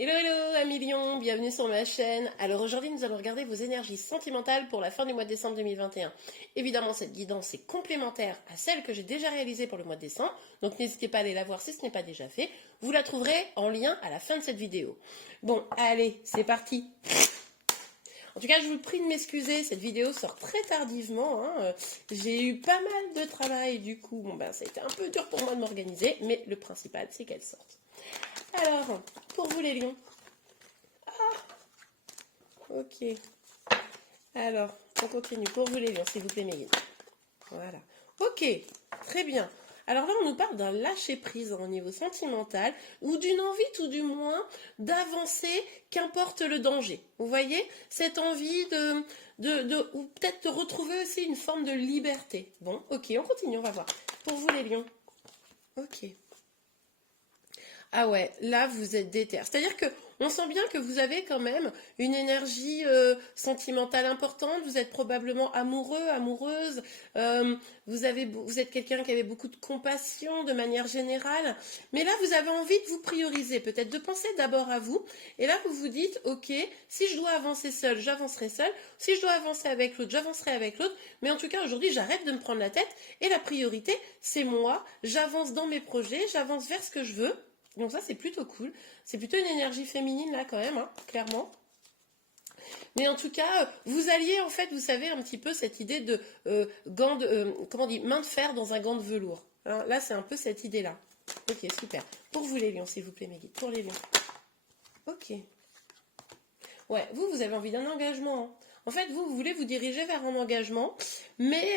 Hello hello amis lions, bienvenue sur ma chaîne. Alors aujourd'hui nous allons regarder vos énergies sentimentales pour la fin du mois de décembre 2021. Évidemment cette guidance est complémentaire à celle que j'ai déjà réalisée pour le mois de décembre, donc n'hésitez pas à aller la voir si ce n'est pas déjà fait. Vous la trouverez en lien à la fin de cette vidéo. Bon allez, c'est parti. En tout cas, je vous prie de m'excuser, cette vidéo sort très tardivement. J'ai eu pas mal de travail, du coup, ça a été un peu dur pour moi de m'organiser, mais le principal, c'est qu'elle sorte. Alors, pour vous les lions. Ok. Alors, on continue. Pour vous les lions, s'il vous plaît, mes guides. Voilà. Ok, très bien. Alors là, on nous parle d'un lâcher-prise au niveau sentimental ou d'une envie tout du moins d'avancer, qu'importe le danger. Vous voyez, cette envie ou peut-être de retrouver aussi une forme de liberté. Bon, ok, on continue, on va voir. Pour vous les lions. Ok. Ah ouais, là vous êtes déter. C'est-à-dire que on sent bien que vous avez quand même une énergie sentimentale importante. Vous êtes probablement amoureux, amoureuse. Vous êtes quelqu'un qui avait beaucoup de compassion de manière générale. Mais là, vous avez envie de vous prioriser, peut-être de penser d'abord à vous. Et là, vous vous dites, ok, si je dois avancer seul, j'avancerai seul. Si je dois avancer avec l'autre, j'avancerai avec l'autre. Mais en tout cas, aujourd'hui, j'arrête de me prendre la tête. Et la priorité, c'est moi. J'avance dans mes projets, j'avance vers ce que je veux. Donc ça, c'est plutôt cool. C'est plutôt une énergie féminine, là, quand même, hein, clairement. Mais en tout cas, vous alliez, en fait, vous savez, un petit peu cette idée de gant de, comment on dit, main de fer dans un gant de velours. Hein, là, c'est un peu cette idée-là. Ok, super. Pour vous, les lions, s'il vous plaît, mes guides. Pour les lions. Ok. Ouais, vous avez envie d'un engagement. Hein. En fait, vous voulez vous diriger vers un engagement, mais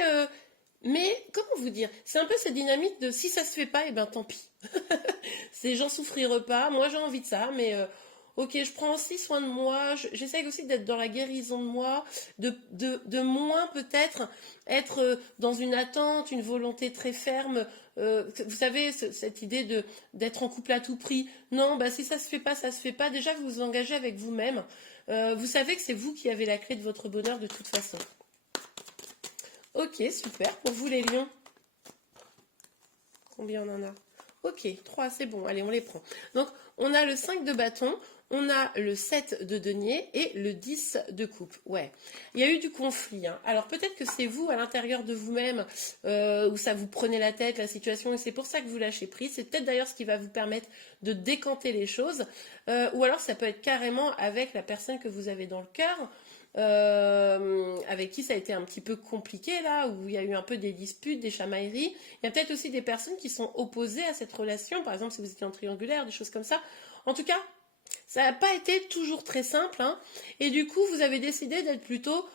comment vous dire? C'est un peu cette dynamique de si ça se fait pas, et ben tant pis. C'est j'en souffrirai pas, moi j'ai envie de ça, mais ok, je prends aussi soin de moi, j'essaye aussi d'être dans la guérison de moi, de moins peut-être être dans une attente, une volonté très ferme. Vous savez, cette idée d'être en couple à tout prix. Non, bah si ça se fait pas, ça se fait pas. Déjà, vous vous engagez avec vous-même. Vous savez que c'est vous qui avez la clé de votre bonheur de toute façon. Ok, super. Pour vous les lions, combien on en a? Ok, 3, c'est bon, allez, on les prend. Donc, on a le 5 de bâton, on a le 7 de denier et le 10 de coupe. Ouais, il y a eu du conflit. Hein. Alors, peut-être que c'est vous, à l'intérieur de vous-même, où ça vous prenait la tête, la situation, et c'est pour ça que vous lâchez prise. C'est peut-être d'ailleurs ce qui va vous permettre de décanter les choses. Ou alors, ça peut être carrément avec la personne que vous avez dans le cœur. Avec qui ça a été un petit peu compliqué là, où il y a eu un peu des disputes, des chamailleries. Il y a peut-être aussi des personnes qui sont opposées à cette relation, par exemple si vous étiez en triangulaire, des choses comme ça. En tout cas, ça n'a pas été toujours très simple, hein. Et du coup, vous avez décidé d'être plutôt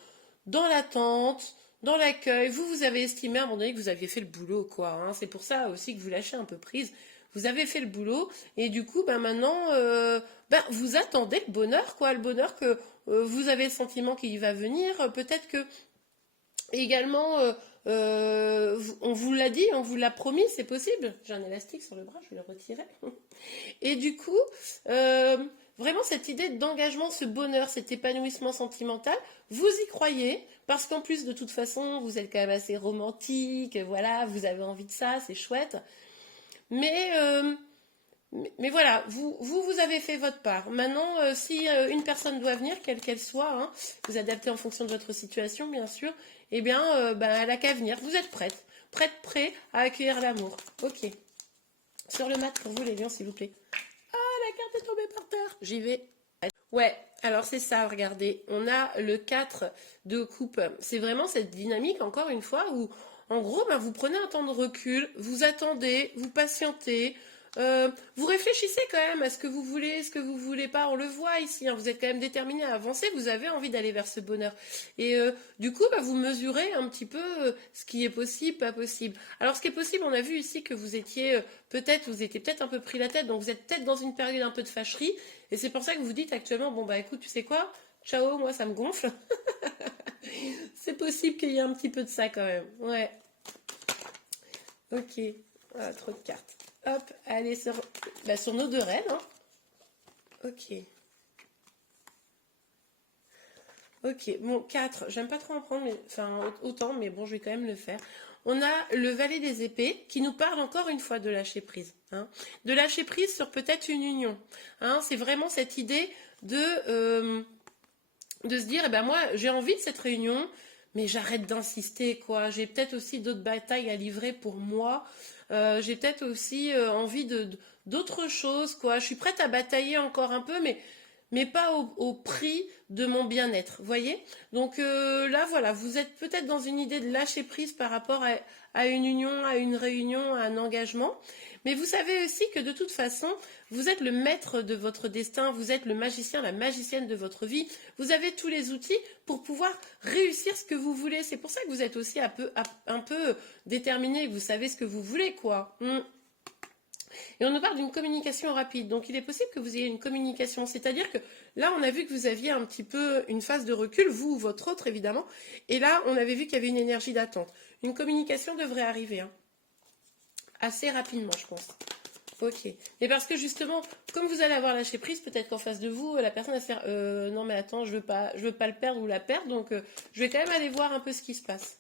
dans l'attente, dans l'accueil. Vous avez estimé à un moment donné que vous aviez fait le boulot, quoi. Hein. C'est pour ça aussi que vous lâchez un peu prise. Vous avez fait le boulot et du coup, maintenant, vous attendez le bonheur, quoi. Le bonheur que vous avez le sentiment qu'il va venir. Peut-être que également, on vous l'a dit, on vous l'a promis, c'est possible. J'ai un élastique sur le bras, je vais le retirer. Et du coup, euh, vraiment cette idée d'engagement, ce bonheur, cet épanouissement sentimental, vous y croyez, parce qu'en plus, de toute façon, vous êtes quand même assez romantique, voilà, vous avez envie de ça, c'est chouette. Mais, euh, mais voilà, vous avez fait votre part. Maintenant, si une personne doit venir, quelle qu'elle soit, hein, vous adaptez en fonction de votre situation, bien sûr, eh bien, elle a qu'à venir. Vous êtes prête, prêt à accueillir l'amour. Ok. Sur le mat pour vous, les lions, s'il vous plaît. La carte est tombée par terre. J'y vais. Ouais, alors c'est ça, regardez. On a le 4 de coupe. C'est vraiment cette dynamique, encore une fois, où en gros, vous prenez un temps de recul, vous attendez, vous patientez, vous réfléchissez quand même à ce que vous voulez, ce que vous voulez pas. On le voit ici, hein, vous êtes quand même déterminé à avancer, vous avez envie d'aller vers ce bonheur. Et du coup, vous mesurez un petit peu ce qui est possible, pas possible. Alors, ce qui est possible, on a vu ici que vous étiez vous étiez peut-être un peu pris la tête, donc vous êtes peut-être dans une période un peu de fâcherie. Et c'est pour ça que vous dites actuellement, écoute, tu sais quoi? Ciao, moi ça me gonfle. C'est possible qu'il y ait un petit peu de ça quand même. Ouais. Ok. Ah, trop de cartes. Hop, allez sur nos deux reines. Hein. Ok. Ok. Bon, 4. J'aime pas trop en prendre, mais, enfin, autant, mais bon, je vais quand même le faire. on a le valet des épées qui nous parle encore une fois de lâcher prise. Hein. De lâcher prise sur peut-être une union. Hein. C'est vraiment cette idée de se dire, eh ben moi j'ai envie de cette réunion, mais j'arrête d'insister, quoi. J'ai peut-être aussi d'autres batailles à livrer pour moi. J'ai peut-être aussi envie d'autres choses, quoi. Je suis prête à batailler encore un peu, mais pas au prix de mon bien-être, voyez? Donc là, voilà, vous êtes peut-être dans une idée de lâcher prise par rapport à une union, à une réunion, à un engagement. Mais vous savez aussi que de toute façon, vous êtes le maître de votre destin, vous êtes le magicien, la magicienne de votre vie. Vous avez tous les outils pour pouvoir réussir ce que vous voulez. C'est pour ça que vous êtes aussi un peu déterminé, vous savez ce que vous voulez, quoi. Et on nous parle d'une communication rapide. Donc il est possible que vous ayez une communication. C'est-à-dire que là, on a vu que vous aviez un petit peu une phase de recul, vous ou votre autre, évidemment. Et là, on avait vu qu'il y avait une énergie d'attente. Une communication devrait arriver. Hein. Assez rapidement, je pense. Ok. Mais parce que justement, comme vous allez avoir lâché prise, peut-être qu'en face de vous, la personne va se dire non mais attends, je veux pas le perdre ou la perdre, donc je vais quand même aller voir un peu ce qui se passe.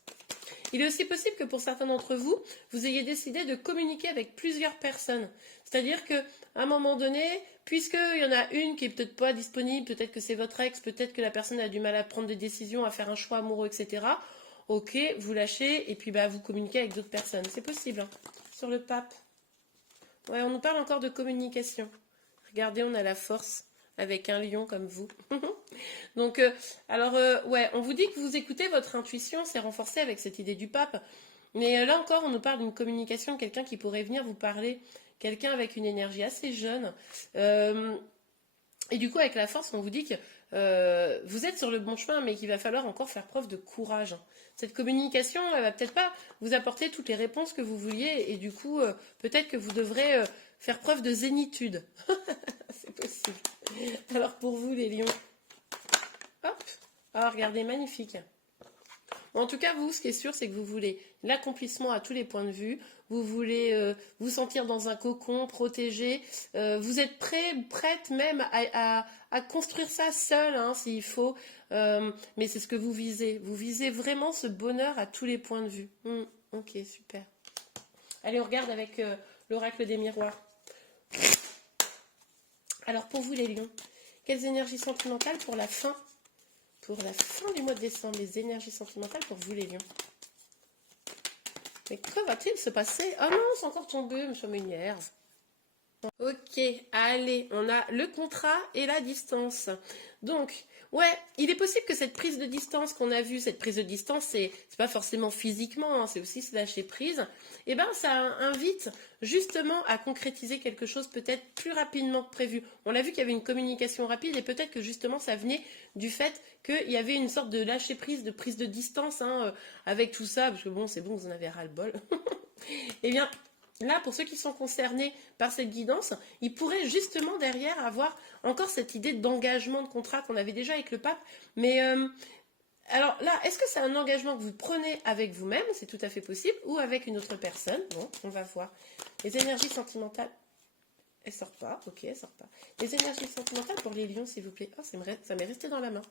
Il est aussi possible que pour certains d'entre vous, vous ayez décidé de communiquer avec plusieurs personnes. C'est-à-dire qu'à un moment donné, puisqu'il y en a une qui est peut-être pas disponible, peut-être que c'est votre ex, peut-être que la personne a du mal à prendre des décisions, à faire un choix amoureux, etc. Ok, vous lâchez et puis vous communiquez avec d'autres personnes. C'est possible. Hein. Sur le pape. Ouais, on nous parle encore de communication. Regardez, on a la force avec un lion comme vous. Donc, ouais, on vous dit que vous écoutez votre intuition, c'est renforcé avec cette idée du pape. Mais là encore, on nous parle d'une communication, de quelqu'un qui pourrait venir vous parler, quelqu'un avec une énergie assez jeune. Et du coup, avec la force, on vous dit que vous êtes sur le bon chemin, mais qu'il va falloir encore faire preuve de courage. Cette communication, elle va peut-être pas vous apporter toutes les réponses que vous vouliez, et du coup, peut-être que vous devrez faire preuve de zénitude. C'est possible. Alors pour vous, les lions, hop, ah, regardez, magnifique. Bon, en tout cas, vous, ce qui est sûr, c'est que vous voulez l'accomplissement à tous les points de vue. Vous voulez vous sentir dans un cocon, protégé. Vous êtes prête même à construire ça seul, hein, s'il faut. Mais c'est ce que vous visez. Vous visez vraiment ce bonheur à tous les points de vue. Ok, super. Allez, on regarde avec l'oracle des miroirs. Alors, pour vous, les lions, quelles énergies sentimentales pour la fin du mois de décembre, les énergies sentimentales pour vous, les lions? Mais que va-t-il se passer? Oh non, c'est encore tombé, ça m'énerve. Ok, allez, on a le contrat et la distance. Donc, ouais, il est possible que cette prise de distance qu'on a vue, cette prise de distance, c'est pas forcément physiquement, hein, c'est aussi se lâcher prise. Et ben, ça invite justement à concrétiser quelque chose peut-être plus rapidement que prévu. On l'a vu qu'il y avait une communication rapide et peut-être que justement ça venait du fait qu'il y avait une sorte de lâcher prise, de prise de distance hein, avec tout ça, parce que bon, c'est bon, vous en avez ras-le-bol. Eh bien, là, pour ceux qui sont concernés par cette guidance, ils pourraient justement derrière avoir encore cette idée d'engagement de contrat qu'on avait déjà avec le pape. Mais alors là, est-ce que c'est un engagement que vous prenez avec vous-même? C'est tout à fait possible. Ou avec une autre personne? Bon, on va voir. Les énergies sentimentales. Elles sortent pas. Ok, elles sortent pas. Les énergies sentimentales pour les lions, s'il vous plaît. Oh, ça m'est resté dans la main.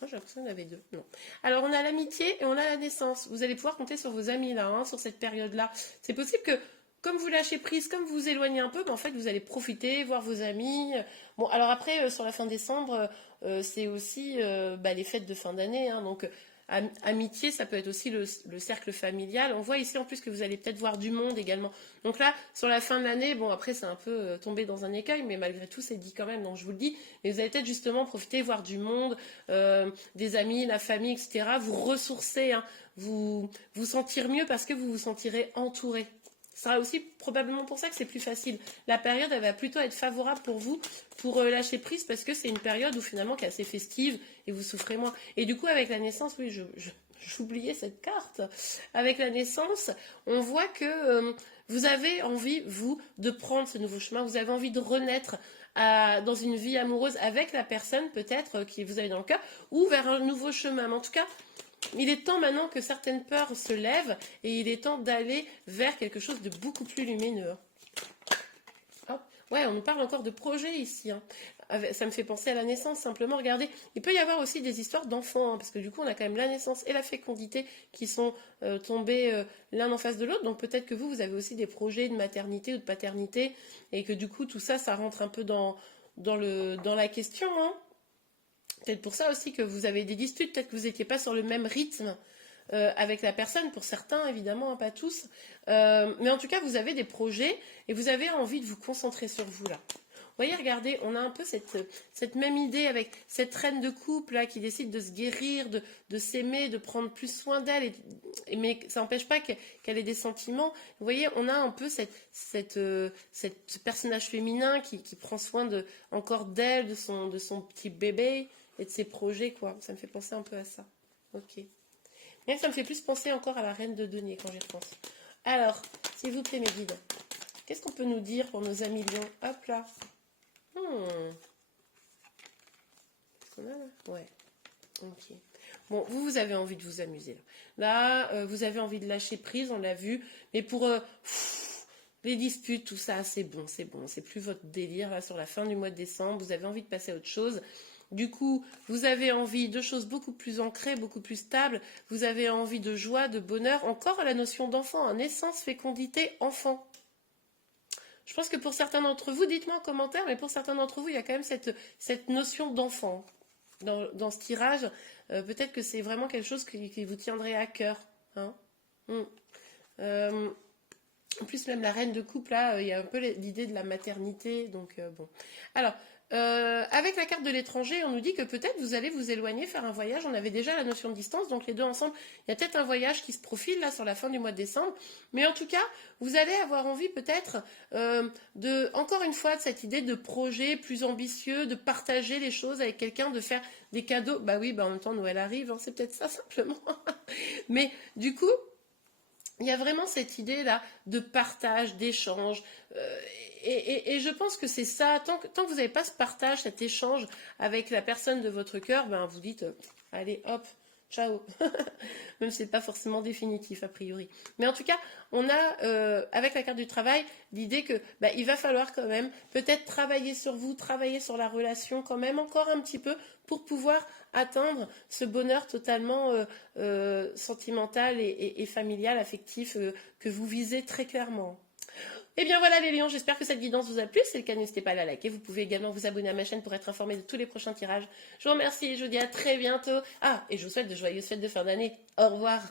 Moi, j'ai l'impression qu'il y en avait deux. Non. Alors, on a l'amitié et on a la naissance. Vous allez pouvoir compter sur vos amis là, hein, sur cette période-là. C'est possible que, comme vous lâchez prise, comme vous vous éloignez un peu, en fait, vous allez profiter, voir vos amis. Bon, alors après, sur la fin décembre, c'est aussi les fêtes de fin d'année. Hein, donc, amitié, ça peut être aussi le cercle familial. On voit ici en plus que vous allez peut-être voir du monde également. Donc là, sur la fin de l'année, bon après c'est un peu tombé dans un écueil, mais malgré tout c'est dit quand même, donc je vous le dis. Mais vous allez peut-être justement profiter, voir du monde, des amis, la famille, etc. Vous ressourcer, hein, vous sentir mieux parce que vous vous sentirez entouré. Ce sera aussi probablement pour ça que c'est plus facile. La période, elle va plutôt être favorable pour vous, pour lâcher prise, parce que c'est une période où finalement qui est assez festive et vous souffrez moins. Et du coup, avec la naissance, oui, j'oubliais cette carte. Avec la naissance, on voit que vous avez envie, vous, de prendre ce nouveau chemin. Vous avez envie de renaître dans une vie amoureuse avec la personne, peut-être, qui vous avez dans le cœur, ou vers un nouveau chemin. Mais en tout cas, il est temps maintenant que certaines peurs se lèvent et il est temps d'aller vers quelque chose de beaucoup plus lumineux. Hop. Ouais, on nous parle encore de projet ici, hein. Ça me fait penser à la naissance, simplement. Regardez, il peut y avoir aussi des histoires d'enfants, hein, parce que du coup, on a quand même la naissance et la fécondité qui sont tombés l'un en face de l'autre. Donc peut-être que vous avez aussi des projets de maternité ou de paternité, et que du coup, tout ça, ça rentre un peu dans la question, hein. Peut-être pour ça aussi que vous avez des disputes, peut-être que vous n'étiez pas sur le même rythme avec la personne, pour certains évidemment, hein, pas tous. Mais en tout cas, vous avez des projets et vous avez envie de vous concentrer sur vous là. Vous voyez, regardez, on a un peu cette même idée avec cette reine de couple là qui décide de se guérir, de s'aimer, de prendre plus soin d'elle, mais ça n'empêche pas qu'elle ait des sentiments. Vous voyez, on a un peu cette personnage féminin qui prend soin encore d'elle, de son petit bébé et de ses projets, quoi. Ça me fait penser un peu à ça. Ok. Bien que ça me fait plus penser encore à la reine de denier quand j'y repense. Alors, s'il vous plaît, mes guides, qu'est-ce qu'on peut nous dire pour nos amis lions? Hop là. Qu'est-ce qu'on a là? Ouais. Ok. Bon, vous avez envie de vous amuser. Là, vous avez envie de lâcher prise, on l'a vu. Mais pour les disputes, tout ça, c'est bon, c'est bon. C'est plus votre délire là sur la fin du mois de décembre. Vous avez envie de passer à autre chose. Du coup, vous avez envie de choses beaucoup plus ancrées, beaucoup plus stables. Vous avez envie de joie, de bonheur. Encore la notion d'enfant, hein, naissance, fécondité, enfant. Je pense que pour certains d'entre vous, dites-moi en commentaire, mais pour certains d'entre vous, il y a quand même cette notion d'enfant dans ce tirage. Peut-être que c'est vraiment quelque chose qui vous tiendrait à cœur, hein. En plus, même la reine de couple, là, il y a un peu l'idée de la maternité. Donc, bon. Alors, avec la carte de l'étranger, on nous dit que peut-être vous allez vous éloigner, faire un voyage. On avait déjà la notion de distance, donc les deux ensemble, il y a peut-être un voyage qui se profile là sur la fin du mois de décembre. Mais en tout cas, vous allez avoir envie peut-être encore une fois, de cette idée de projet plus ambitieux, de partager les choses avec quelqu'un, de faire des cadeaux. Bah oui, bah en même temps, Noël arrive, hein, c'est peut-être ça simplement. Mais du coup, il y a vraiment cette idée-là de partage, d'échange. Et je pense que c'est ça. Tant que vous n'avez pas ce partage, cet échange avec la personne de votre cœur, ben vous dites, allez, hop, ciao. Même si ce n'est pas forcément définitif, a priori. Mais en tout cas, on a, avec la carte du travail, l'idée que il va falloir quand même peut-être travailler sur vous, travailler sur la relation quand même encore un petit peu pour pouvoir atteindre ce bonheur totalement sentimental et familial, affectif que vous visez très clairement. Et bien voilà les lions, j'espère que cette guidance vous a plu. Si c'est le cas, n'hésitez pas à la liker. Vous pouvez également vous abonner à ma chaîne pour être informé de tous les prochains tirages. Je vous remercie et je vous dis à très bientôt. Ah, et je vous souhaite de joyeuses fêtes de fin d'année. Au revoir.